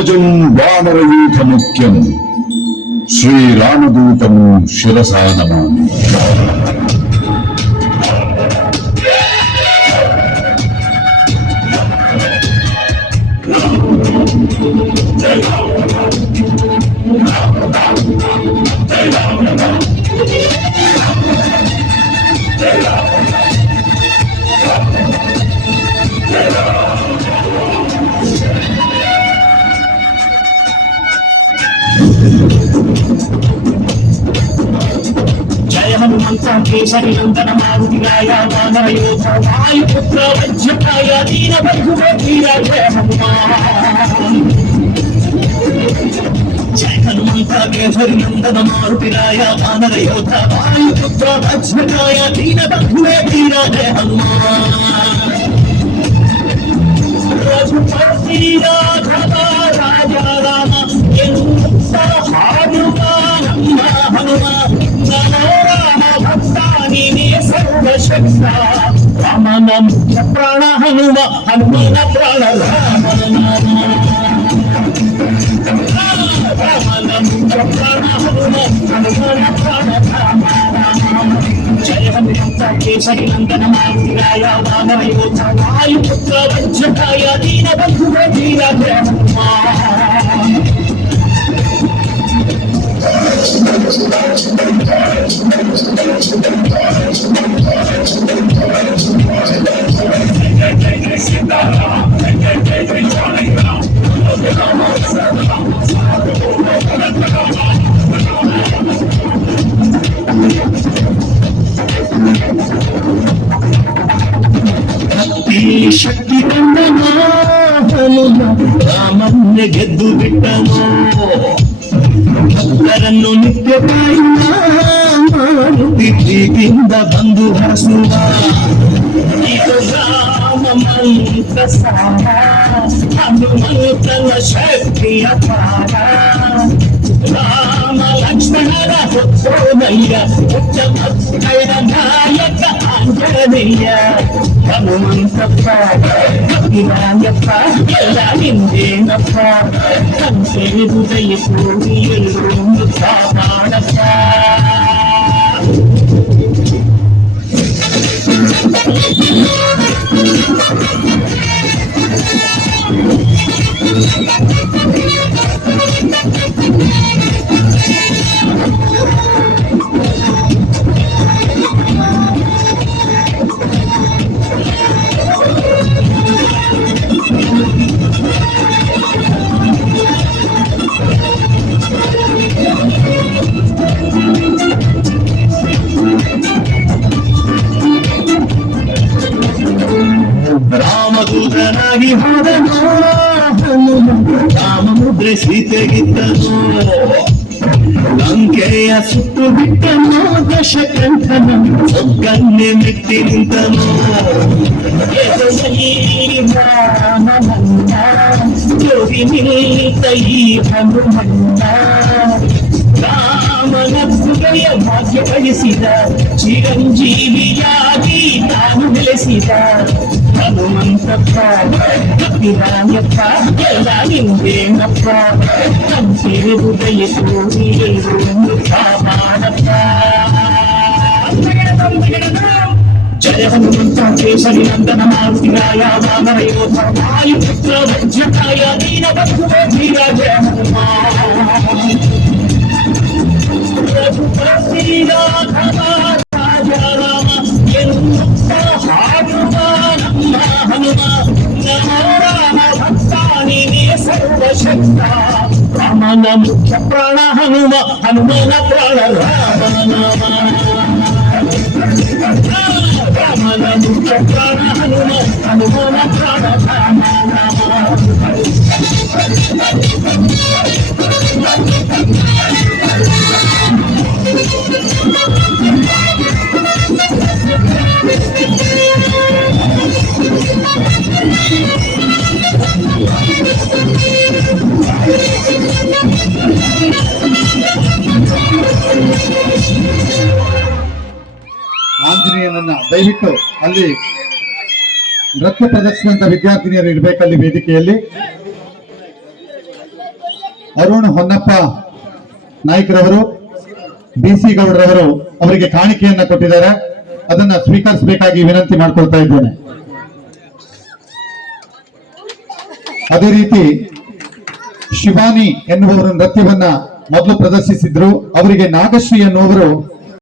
ధ్వజం వానరయూథ ముఖ్యం శ్రీరామదూతం శిరసా నమామి. జయ హనుమంత కేసరి నందన మారుతిరాయ వానర యోధ వాయుపుత్ర వజ్రకాయ దీన బంధువ వీర జయ హనుమాన్. జయ హనుమంత కేసరి నందన మారుతిరాయ వానర యోధ వాయుపుత్ర వజ్రకాయ దీన బంధువ వీర జయ హనుమాన్. రఘుపతి రాఘవ రాజా రామ ఎంత హానుమానమ్మ హనుమ నమో రామ భక్తాని నే సర్వశక్త రామనం ప్రాణ హనుమ హనుమన ప్రాణ రామనం ప్రాణ హనుమ హనుమన ప్రాణ జయ హనుమంత కేసరి నందన మారుతిరాయ వానర యోధ వాయుపుత్ర వజ్రకాయ దీన బంధువ వీర జయ హనుమాన్. ಶಕ್ತಿ ರಾಮನ್ನ ಗೆದ್ದು ಬಿಟ್ಟನು ಭಕ್ತರನ್ನು ನಿತ್ಯ ಪ್ರೀತಿಯಿಂದ ಬಂದು ಹಸುವ ಇದು ರಾಮ ಮಂತ್ರ ಸಾರ ಹನುಮಂತನ ಶಕ್ತಿಯ ಪಾರ. ರಾಮ ಲಕ್ಷ್ಮಣರ ಹೊತ್ತೋನಯ್ಯ ಉಚ್ಚ ಭಕ್ತರ ನಾಯಕ ಆಂಜನೇಯ ಹನುಮಂತಪ್ಪ ರಾಯಪ್ಪ ಎಲ್ಲ ನಿಂದೇನಪ್ಪ ಕಂಸೆ ಹೃದಯ ಕೂಡಿ ಎಲ್ಲರೂ ಕಾಪಾಡಪ್ಪ. ರಾಮದೂತನಾಗಿ ಹೋದನು ರಾಮ ಮುದ್ರೆ ಸೀತೆಗಿದ್ದನು ಲಂಕೆಯ ಸುತ್ತು ಬಿಟ್ಟನು ದಶಕಂಠನು ಒಗ್ಗನ್ನೆ ಮೆಟ್ಟಿ ನಿಂತನು. ರಾಮನಂದ ಜೋಡಿ ನಿಂತ ಈ ಹನುಮಂತ ರಾಮನ ಹೃದಯ ಭಾಗ್ಯ ಬಯಸಿದ ಚಿರಂಜೀವಿಯಾಗಿ ತಾನು ನೆಲೆಸಿದ ಹನುಮಂತಪ್ಪ ರಾಯಪ್ಪ ಎಲ್ಲ ನಿಂದೇನಪ್ಪ ಕಂಸೆ ಹೃದಯ ಕೂಡಿ ಎಲ್ಲರೂ ಕಾಪಾಡಪ್ಪ. ಜಯ ಹನುಮಂತ ಕೇಸರಿ ನಂದನ ಮಾರುತಿರಾಯ ವಾನರ ಯೋಧ ವಾಯುಪುತ್ರ ವಜ್ರಕಾಯ ದೀನ ಬಂಧುವ ವೀರ ಜಯ ಹನುಮಾನ್. ರಘುಪತಿ ರಾಘವ ರಾಜಾ ರಾಮ ಎನ್ನುತ್ತ ಹಾಡುವ ನಮ್ಮ ಹನುಮ ನಮೋ ರಾಮ ಭಕ್ತಾನಿ ನೇ ಸರ್ವಶಕ್ತ ರಾಮನ ಮುಖ್ಯ ಪ್ರಾಣ ಹನುಮ ಹನುಮನ ಪ್ರಾಣ ರಾಮನ ರಾಮನ ಮುಖ್ಯ ಪ್ರಾಣ ಹನುಮ ಹನುಮನ ಪ್ರಾಣ ರಾಮ ಆಂಜನೇಯನನ್ನ ದಯವಿಟ್ಟು ಅಲ್ಲಿ ನೃತ್ಯ ಪ್ರದರ್ಶನದ ವಿದ್ಯಾರ್ಥಿನಿಯರು ಇರಬೇಕಲ್ಲಿ ವೇದಿಕೆಯಲ್ಲಿ. ಅರುಣ್ ಹೊನ್ನಪ್ಪ ನಾಯ್ಕರವರು BC ಗೌಡ್ರವರು ಅವರಿಗೆ ಕಾಣಿಕೆಯನ್ನ ಕೊಟ್ಟಿದ್ದಾರೆ. ಅದನ್ನ ಸ್ವೀಕರಿಸಬೇಕಾಗಿ ವಿನಂತಿ ಮಾಡ್ಕೊಳ್ತಾ ಇದ್ದೇನೆ. ಅದೇ ರೀತಿ ಶಿವಾನಿ ಎನ್ನುವವರು ನೃತ್ಯವನ್ನ ಮೊದಲು ಪ್ರದರ್ಶಿಸಿದ್ರು. ಅವರಿಗೆ ನಾಗಶ್ರೀ ಎನ್ನುವರು